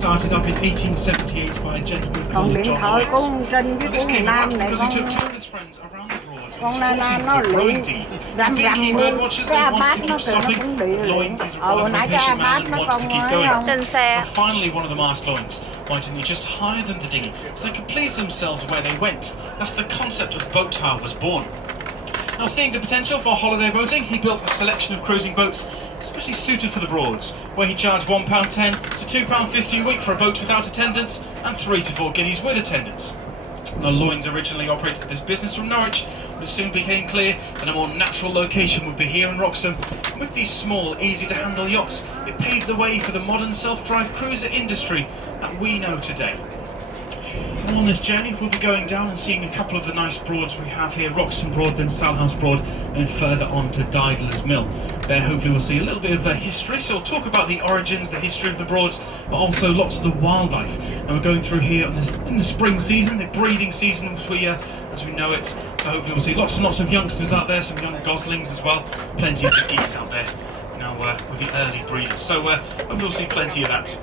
started up in 1878 by a gentleman called John Lawrence. Now, this came about because he took two of his friends around the Broads and he was a growing deed. The beekeeper birdwatchers, they wanted to keep stopping, but Loins is a rather impatient man and wants to keep going. And finally, one of the mast loins pointed me just higher than the dinghy, so they could please themselves where they went. Thus the concept of boat tower was born. Now, seeing the potential for holiday boating, he built a selection of cruising boats especially suited for the Broads, where he charged £1.10 to £2.50 a week for a boat without attendants and 3 to 4 guineas with attendants. Now, Loins originally operated this business from Norwich, but it soon became clear that a more natural location would be here in Wroxham. And with these small, easy-to-handle yachts, it paved the way for the modern self-drive cruiser industry that we know today. And on this journey, we'll be going down and seeing a couple of the nice Broads we have here, Wroxham Broad, then Salhouse Broad, and then further on to Didler's Mill. There, hopefully, we'll see a little bit of history, so we'll talk about the origins, the history of the Broads, but also lots of the wildlife. And we're going through here in the spring season, the breeding season as we know it. So hopefully we'll see lots and lots of youngsters out there, some young goslings as well, plenty of the geese out there now with the early breeders. So hopefully we'll see plenty of that.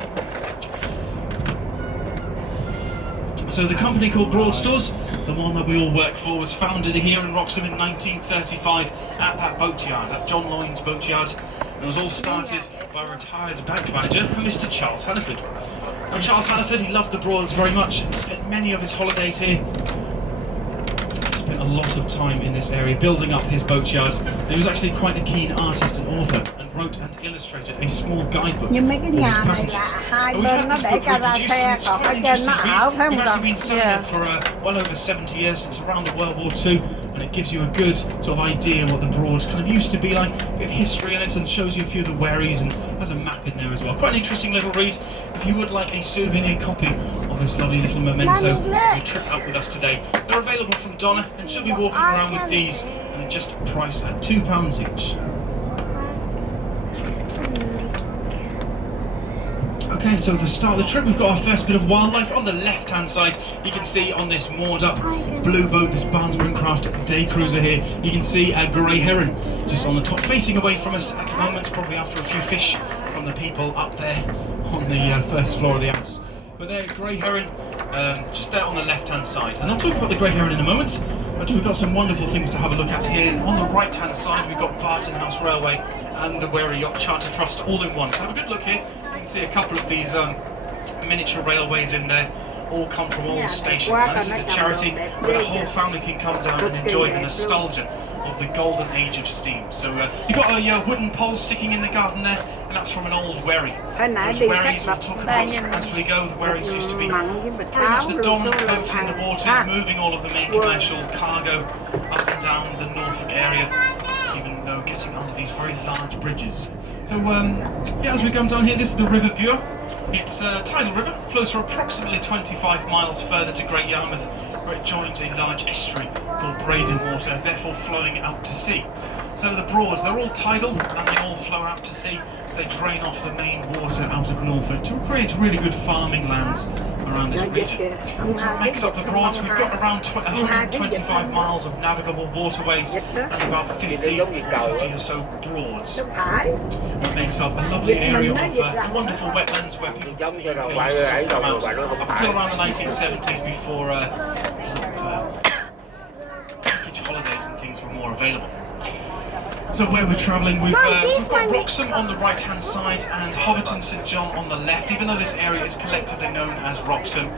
So the company called Broadstores, the one that we all work for, was founded here in Wroxham in 1935 at that boatyard, at John Loins boatyard. And it was all started by a retired bank manager, Mr. Charles Hannaford. Now, Charles Hannaford, he loved the Broads very much and spent many of his holidays here. He spent a lot of time in this area building up his boatyards. And he was actually quite a keen artist and author, and wrote and illustrated a small guidebook for his passengers. We've had this book reproduced, and it's quite an interesting read. We've actually been selling it for well over 70 years, since around the World War II, and it gives you a good sort of idea what the Broads kind of used to be like, a bit of history in it, and shows you a few of the wherries, and has a map in there as well. Quite an interesting little read. If you would like a souvenir copy of this lovely little memento of your trip out with us today, they're available from Donna, and she'll be walking around with these, and they're just priced at £2 each. Okay, so at the start of the trip, we've got our first bit of wildlife. On the left-hand side, you can see on this moored-up blue boat, this Barnesburn craft day cruiser here, you can see a grey heron just on the top, facing away from us at the moment, probably after a few fish from the people up there on the first floor of the house. But there, grey heron, just there on the left-hand side. And I'll talk about the grey heron in a moment, but we've got some wonderful things to have a look at here. On the right-hand side, we've got Barton House Railway and the Wherry Yacht Charter Trust all in one. So have a good look here. See a couple of these miniature railways in there, all come from all stations. Now, this is a charity where the whole family can come down and enjoy the nostalgia of the golden age of steam. So you've got a wooden pole sticking in the garden there, and that's from an old wherry. Those wherries we'll talk about as we go. The wherries used to be very much the dominant boat in the waters, moving all of the main commercial cargo up and down the Norfolk area, even though getting under these very large bridges. So yeah, as we come down here, this is the River Bure. It's a tidal river, flows for approximately 25 miles further to Great Yarmouth, where it joins a large estuary called Breydon Water, therefore flowing out to sea. So the Broads, they're all tidal and they all flow out to sea, so they drain off the main water out of Norfolk to create really good farming lands around this region. So what makes up the Broads? We've got around 125 miles of navigable waterways and about 50 or so Broads. What makes up a lovely area of wonderful wetlands where people used to come out up until around the 1970s, before package holidays and things were more available. So where we're travelling, we've got Wroxham on the right-hand side and Hoverton St John on the left. Even though this area is collectively known as Wroxham,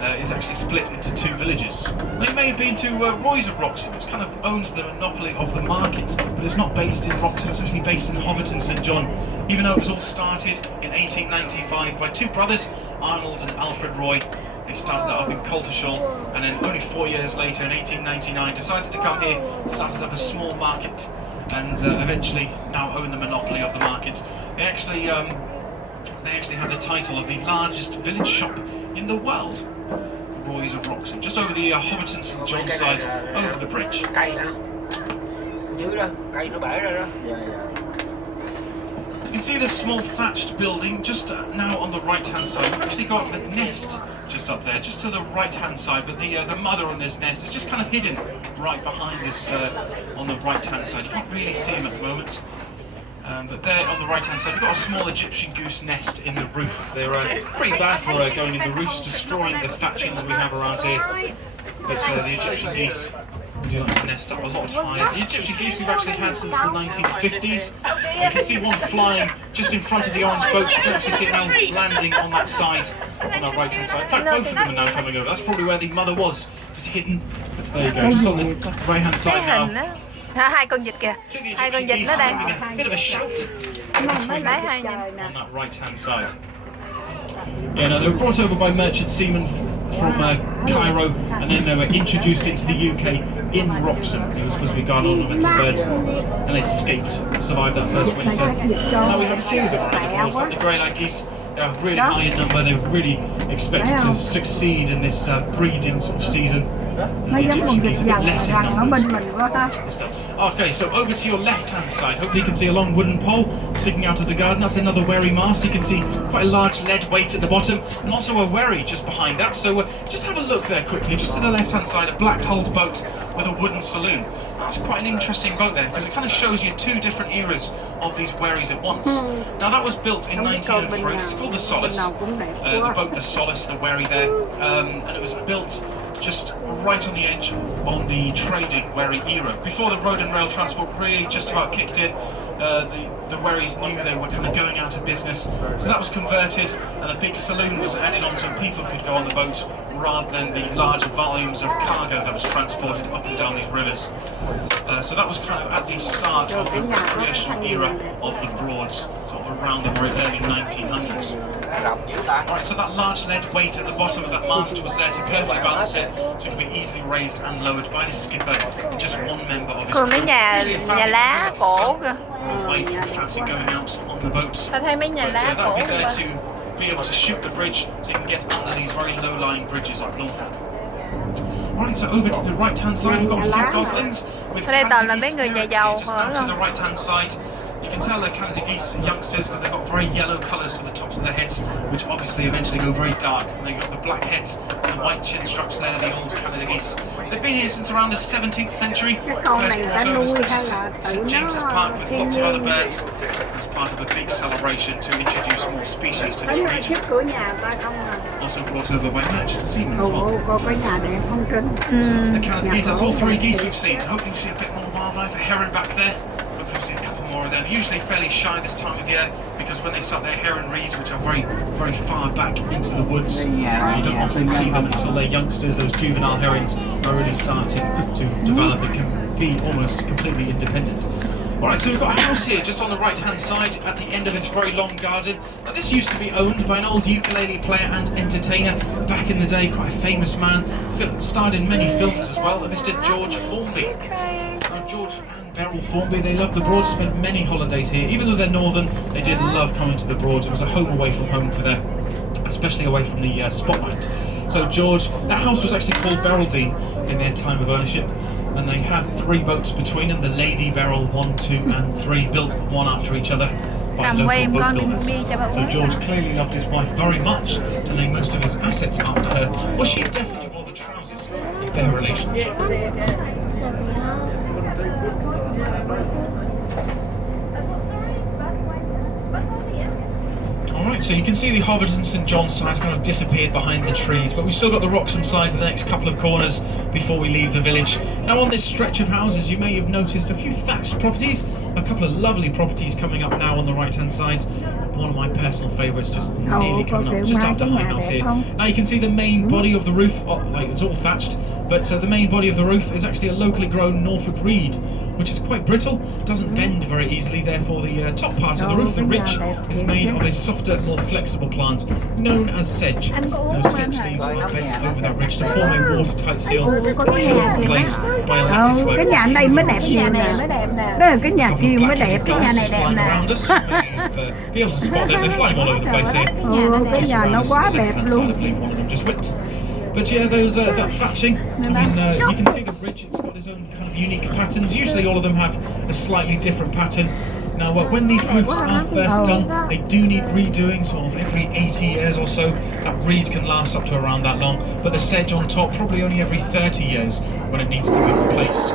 it's actually split into two villages. They may have been to Roy's of Wroxham. It kind of owns the monopoly of the market, but it's not based in Wroxham. It's actually based in Hoverton St John, even though it was all started in 1895 by two brothers, Arnold and Alfred Roy. They started that up in Coltishall, and then only 4 years later, in 1899, decided to come here, started up a small market, and eventually now own the monopoly of the market. They actually have the title of the largest village shop in the world, Roy's of Wroxham, just over the Hoverton St John side, over the bridge. You can see this small thatched building just now on the right-hand side. We've actually got a nest just up there, just to the right-hand side, but the mother on this nest is just kind of hidden right behind this on the right-hand side. You can't really see him at the moment. But there on the right hand side, we've got a small Egyptian goose nest in the roof. They're pretty bad for going in the roofs, destroying the thatchings we have around here. But the Egyptian geese do like to nest up a lot higher. The Egyptian geese we've actually had since the 1950s. You can see one flying just in front of the orange boats. You can actually see it now landing on that side, on our right hand side. In fact, both of them are now coming over. That's probably where the mother was, just hidden. But there you go, just on the right hand side now. Hai con vịt kìa, hai con vịt nó đang. A bit of a shout on that right hand side. Yeah, no, they were brought over by merchant seamen from Cairo, and then they were introduced into the UK in Wroxham. They were supposed to be guard ornamental birds, and they escaped and survived that first winter. Now we have a few of them already, of course, like the grey-lag geese. They're really high in number. They were really expected to succeed in this breeding sort of season. The Egyptian geese a bit less in numbers. Okay, so over to your left-hand side. Hopefully you can see a long wooden pole sticking out of the garden. That's another wherry mast. You can see quite a large lead weight at the bottom, and also a wherry just behind that. So just have a look there quickly. Just to the left-hand side, a black-hulled boat with a wooden saloon. That's quite an interesting boat there, because it kind of shows you two different eras of these wherries at once. Now that was built in 1903. It's called the Solace. The boat, the Solace, the wherry there, and it was built just right on the edge on the trading wherry era. Before the road and rail transport really just about kicked in, the wherries knew they were kind of going out of business, so that was converted and a big saloon was added on so people could go on the boats rather than the larger volumes of cargo that was transported up and down these rivers. So that was kind of at the start of the recreational era of the Broads, sort of around the early 1900s. Right, so that large lead weight at the bottom of that mast was there to perfectly balance it, so it could be easily raised and lowered by the skipper and just one member of his crew. Nhà lá cổ kìa. Away from fatty going out on the boat. Tôi thấy mấy nhà lá That cổ would be there kìa. to be able to shoot the bridge, so you can get under these very low-lying bridges up Norfolk. Right, so over to the right-hand side, we've got a few goslings with Ở đây toàn là Canada mấy người geese nhà giàu just thôi down to không? the right-hand side. You can tell they're Canada geese youngsters because they've got very yellow colours to the tops of their heads, which obviously eventually go very dark. And they've got the black heads and the white chin straps there, the old Canada geese. They've been here since around the 17th century. First brought over to St James's Park with lots of other birds. It's part of a big celebration to introduce more species to this region. Also brought over by merchant seamen as well. So that's the Canada geese. That's all three geese we've seen. So hopefully we see a bit more wildlife. A heron back there. Hopefully we see a couple more of them. Usually fairly shy this time of year because when they start their heron reeds, which are very, very far back into the woods, you don't often see them until they're youngsters. Those juvenile herons are really starting to develop and can be almost completely independent. Alright, so we've got a house here just on the right hand side at the end of this very long garden. Now this used to be owned by an old ukulele player and entertainer back in the day, quite a famous man, starred in many films as well, Mr. George Formby. Now George and Beryl Formby, they loved the Broads, spent many holidays here. Even though they're northern, they did love coming to the Broads. It was a home away from home for them, especially away from the spotlight. So George, that house was actually called Beraldine in their time of ownership. And they had three boats between them, the Lady Beryl 1, 2 and 3, built one after each other by local boat builders. So George clearly loved his wife very much to name most of his assets after her. Well, she definitely wore the trousers of their relationship. Alright, so you can see the Hovard and St John's sides kind of disappeared behind the trees, but we've still got the Wroxham side for the next couple of corners before we leave the village. Now on this stretch of houses you may have noticed a few thatched properties, a couple of lovely properties coming up now on the right hand side. One of my personal favourites just nearly coming up just after my house here. Now you can see the main body of the roof, like it's all thatched, but the main body of the roof is actually a locally grown Norfolk reed, which is quite brittle, doesn't bend very easily, therefore the top part of the roof, the ridge, is made of a softer, more flexible plant known as sedge. Those sedge leaves are bent over that ridge to form a watertight seal held in place by a lattice work. Cái nhà này mới đẹp nè. Đó là cái nhà kia mới đẹp. Cái nhà này đẹp nè. Be able to spot them, they're flying all over the place here. Cái nhà nó quá đẹp luôn. I believe one of them just whipped. But yeah, those that thatching, I mean, you can see the ridge, it's got its own kind of unique patterns. Usually all of them have a slightly different pattern. Now, when these roofs are first done, they do need redoing, sort of every 80 years or so. That reed can last up to around that long, but the sedge on top, probably only every 30 years when it needs to be replaced.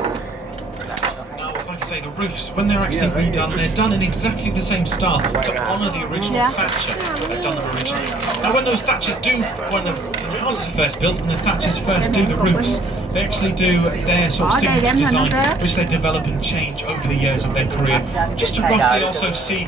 Now, like I say, the roofs, when they're actually redone, they're done in exactly the same style to honour the original thatcher that they've done them originally. Now, when those thatchers when the houses are first built and the thatchers first do the roofs, they actually do their sort of signature design, which they develop and change over the years of their career, just to roughly also see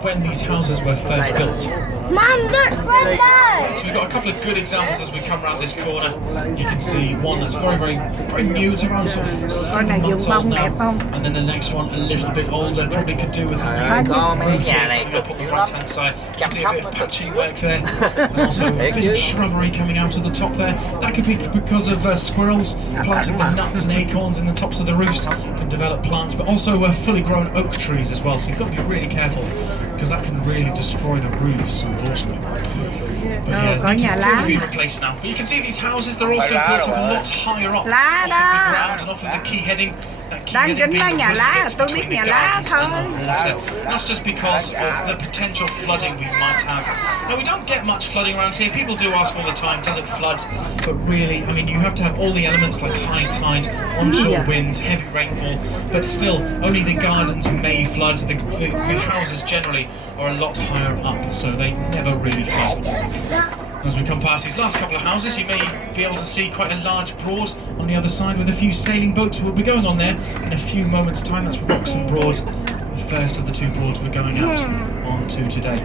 when these houses were first built. Mum, look, Brenda! So we've got a couple of good examples as we come around this corner. You can see one that's very new. It's around sort of 7 months old now. And then the next one a little bit older, probably could do with a new roof here up on the right hand side. You can see a bit of patching work there. And also a bit of shrubbery coming out of the top there. That could be because of squirrels planting the nuts and acorns in the tops of the roofs. Can develop plants, but also fully grown oak trees as well. So you've got to be really careful, because that can really destroy the roofs, unfortunately. But yeah, need to probably be replaced now. But you can see these houses, they're also built up a lot higher up off of the ground and off of the quay heading. That quay heading being the bit between the gardens and the water. And that's just because of the potential flooding we might have. Now, we don't get much flooding around here. People do ask all the time, does it flood? But really, I mean, you have to have all the elements like high tide, onshore winds, heavy rainfall, but still, only the gardens may flood. The houses generally are a lot higher up, so they never really flood. As we come past these last couple of houses, you may be able to see quite a large broad on the other side with a few sailing boats. We'll be going on there in a few moments' time. That's Wroxham Broad, the first of the two broads we're going out onto today.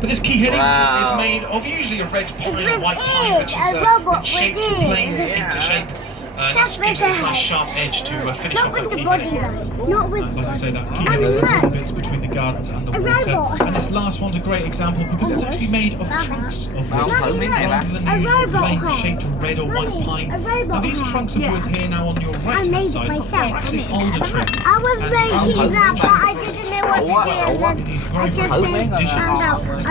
But this quay heading is made of usually a red pine or white pine, which is been shaped and planed into shape. That gives it this nice sharp edge to finish off the quay heading. Like I say, that quay heading is the little bits between the gardens and the water. And this last one's a great example because it's actually made of trunks of wood rather than the usual plain shaped red or white pine. Now these trunks of wood here now on your right hand side are actually alder tree. I was making that, but I didn't know what to do. These very big additions. It's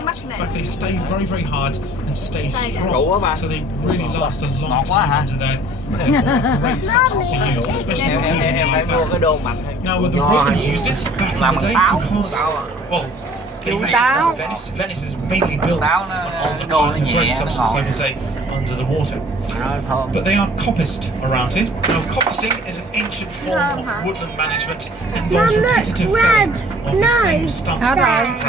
because in fact they stay very hard and stay strong, so they really last a long time under there. Therefore, a great substance to use, especially with people like that. Now, the Romans used it back in the day because, well, they used it in Venice. Venice is mainly built on alder pine, a great substance, like I say, under the water. But they are coppiced around here. Now, coppicing is an ancient form of woodland management that involves repetitive felling of the same stump around